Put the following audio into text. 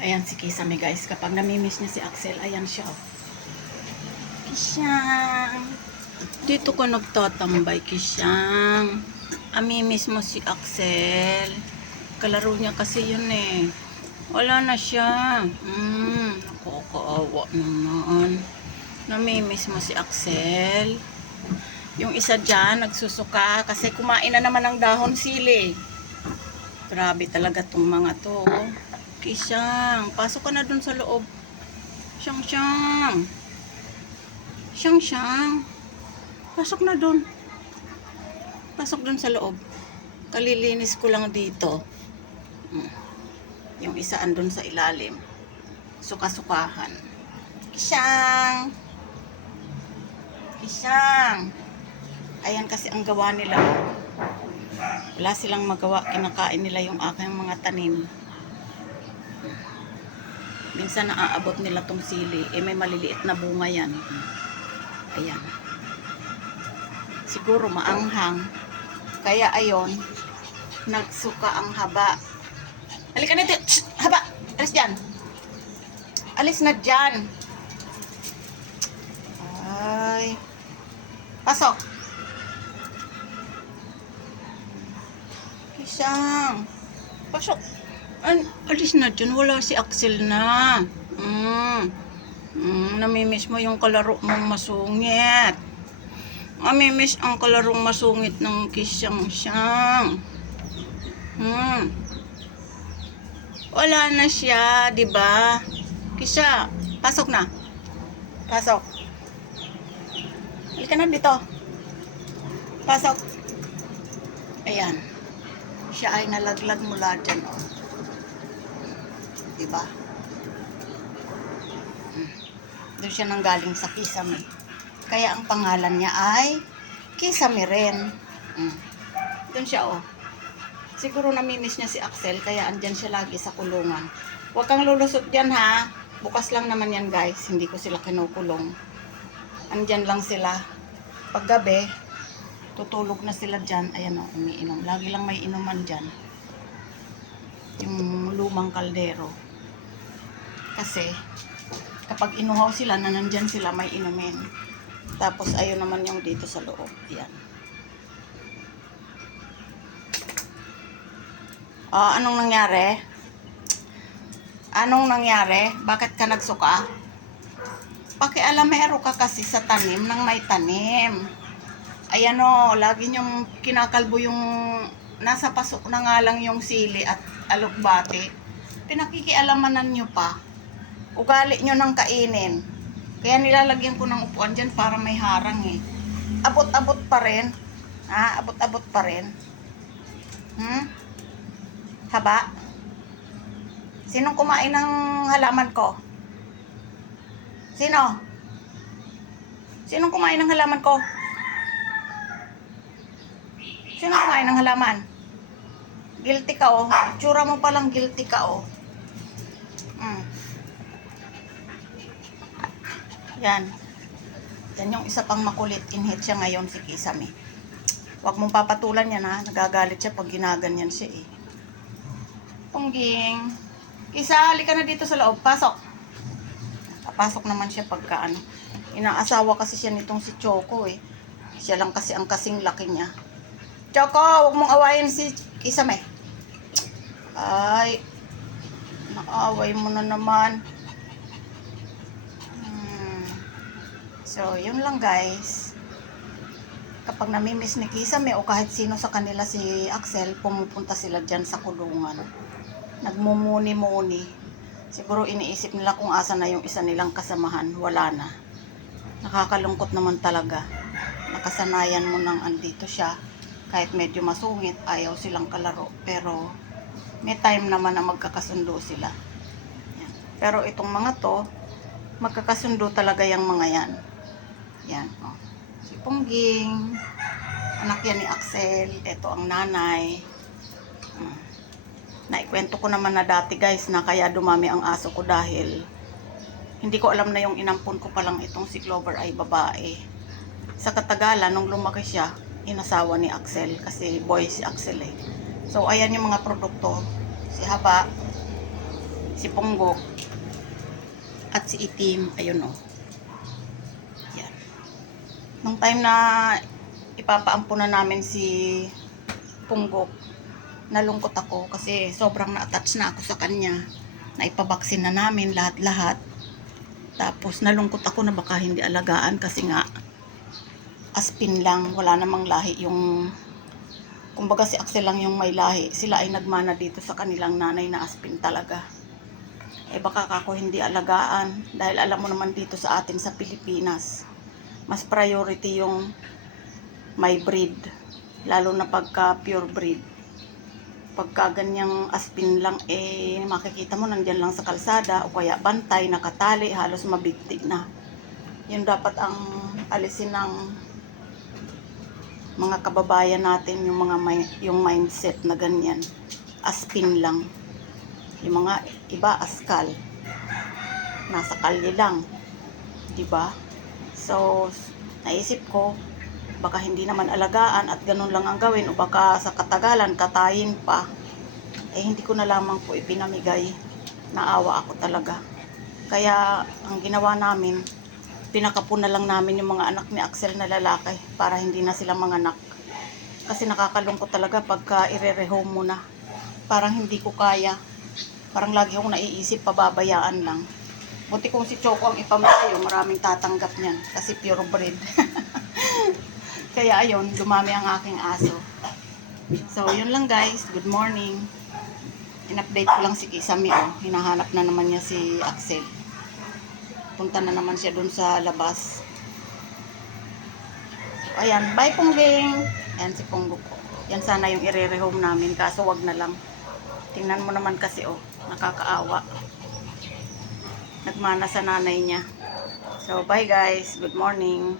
Ayan si Kisame guys. Kapag namimiss niya si Axel, ayan siya. Oh. Kisyang. Dito ko nagtatambay, Kisyang. Amimiss mo si Axel. Kalaro niya kasi yun eh. Wala na siya. Hmm, nakakaawa naman. Namimiss mo si Axel. Yung isa dyan, nagsusuka kasi kumain na naman ng dahon sili. Grabe talaga tong mga to. Kisyang, pasok ka na dun sa loob. Siyang, siyang. Siyang, siyang. Pasok na dun. Pasok dun sa loob. Kalilinis ko lang dito. Hmm. Yung isa andun sa ilalim. Suka-sukahan. Kisyang. Kisyang. Ayan kasi ang gawa nila. Wala silang magawa. Kinakain nila yung aking mga tanim. Minsan naaabot nila tong sili. Eh may maliliit na bunga yan. Ayan. Siguro maanghang. Kaya ayon, nagsuka ang haba. Halika na. Shh! Haba! Alis dyan. Alis na dyan. Ay. Pasok. Kisang. Pasok. An alis na dyan. Wala si Axel na. Mm. Mm, namimiss mo yung kalaro mong masungit. Namimiss ang kalarong masungit ng kisyang siyang. Hmm. Wala na siya, di ba? Kisya, pasok na. Pasok. Halika na dito. Pasok. Ayan. Siya ay nalaglag mula dyan, oh. Di ba? Hmm. Doon siya nanggaling sa Kisame. Kaya ang pangalan niya ay Kisame rin. Hmm. Doon siya, oh. Siguro namimiss niya si Axel, kaya andyan siya lagi sa kulungan. Huwag kang lulusot dyan, ha? Bukas lang naman yan, guys. Hindi ko sila kinukulong. Andyan lang sila. Paggabi, tutulog na sila dyan. Ayan o, umiinom. Lagi lang may inuman dyan. Yung lumang kaldero. Kasi, kapag inuhaw sila, na nandyan sila, may inumin. Tapos, ayun naman yung dito sa loob. Yan. Ah, anong nangyari? Anong nangyari? Bakit ka nagsuka? Pakialamero ka kasi sa tanim ng may tanim. Ayan o, lagi niyong kinakalbo yung nasa pasok na nga lang yung sili at alukbati. Pinakikialamanan niyo pa. Ugali niyo ng kainin. Kaya nilalagyan ko ng upuan dyan para may harang eh. Abot-abot pa rin. Ha? Abot-abot pa rin. Hmm? Haba? Sinong kumain ng halaman ko? Sino? Sinong kumain ng halaman ko? Sino kumain ng halaman? Guilty ka oh. Tsura mo palang guilty ka oh. Mm. Yan. Yan yung isa pang makulit. Inhit siya ngayon si Kisame. Huwag mong papatulan yan ha. Nagagalit siya pag ginaganyan siya eh. Pungging. Isa, halika na dito sa loob. Pasok. Papasok naman siya pagka ano. Inaasawa kasi siya nitong si Choco eh. Siya lang kasi ang kasing laki niya. Choco, huwag mong awayin si Kisame. Ay. Naaway mo na naman. So, yun lang guys. Kapag namimiss ni Kisame o kahit sino sa kanila si Axel, pumupunta sila dyan sa kulungan nagmumuni-muni. Siguro iniisip nila kung asa na yung isa nilang kasamahan. Wala na. Nakakalungkot naman talaga. Nakasanayan mo nang andito siya. Kahit medyo masungit, ayaw silang kalaro. Pero may time naman na magkakasundo sila. Pero itong mga to, magkakasundo talaga yung mga yan. Yan. Oh. Si Pungging, anak yan ni Axel, ito ang nanay. Hmm naikwento ko naman na dati guys na kaya dumami ang aso ko dahil hindi ko alam na yung inampon ko palang itong si Clover ay babae. Sa katagalan, nung lumaki siya, inasawa ni Axel kasi boy si Axel eh. So ayan yung mga produkto. Si Haba, si Ponggok, at si Itim, ayun o. Yan. Nung time na ipapaampo na namin si Punggok, nalungkot ako kasi sobrang na-attach na ako sa kanya. Naipabaksin na namin lahat-lahat. Tapos nalungkot ako na baka hindi alagaan kasi nga aspin lang, wala namang lahi yung kumbaga si Axel lang yung may lahi. Sila ay nagmana dito sa kanilang nanay na aspin talaga. Eh baka ako hindi alagaan dahil alam mo naman dito sa atin sa Pilipinas, mas priority yung may breed, lalo na pagka pure breed. Pagka ganyang aspin lang, eh makikita mo nandyan lang sa kalsada o kaya bantay, nakatali, halos mabigtig na. Yun dapat ang alisin ng mga kababayan natin yung mga mi- yung mindset na ganyan. Aspin lang. Yung mga iba askal. Nasa kalye lang. 'Di ba? So, naisip ko, baka hindi naman alagaan at ganun lang ang gawin o baka sa katagalan katayin pa. Eh hindi ko na lamang po ipinamigay. Naawa ako talaga. Kaya ang ginawa namin, pinakapo na lang namin yung mga anak ni Axel na lalaki para hindi na sila mga anak. Kasi nakakalungkot talaga pagka ire-rehome mo na. Parang hindi ko kaya. Parang lagi akong naiisip, pababayaan lang. Buti kung si Choco ang ipamatayo, maraming tatanggap niyan. Kasi pure breed. Kaya ayun, dumami ang aking aso. So, yun lang guys. Good morning. In-update ko lang si Kisame, oh. Hinahanap na naman niya si Axel. Punta na naman siya dun sa labas. So, ayan. Bye, Pungging. Ayan si Punggo po. Yan sana yung ire-rehome namin. Kaso wag na lang. Tingnan mo naman kasi, oh. Nakakaawa. Nagmana sa nanay niya. So, bye guys. Good morning.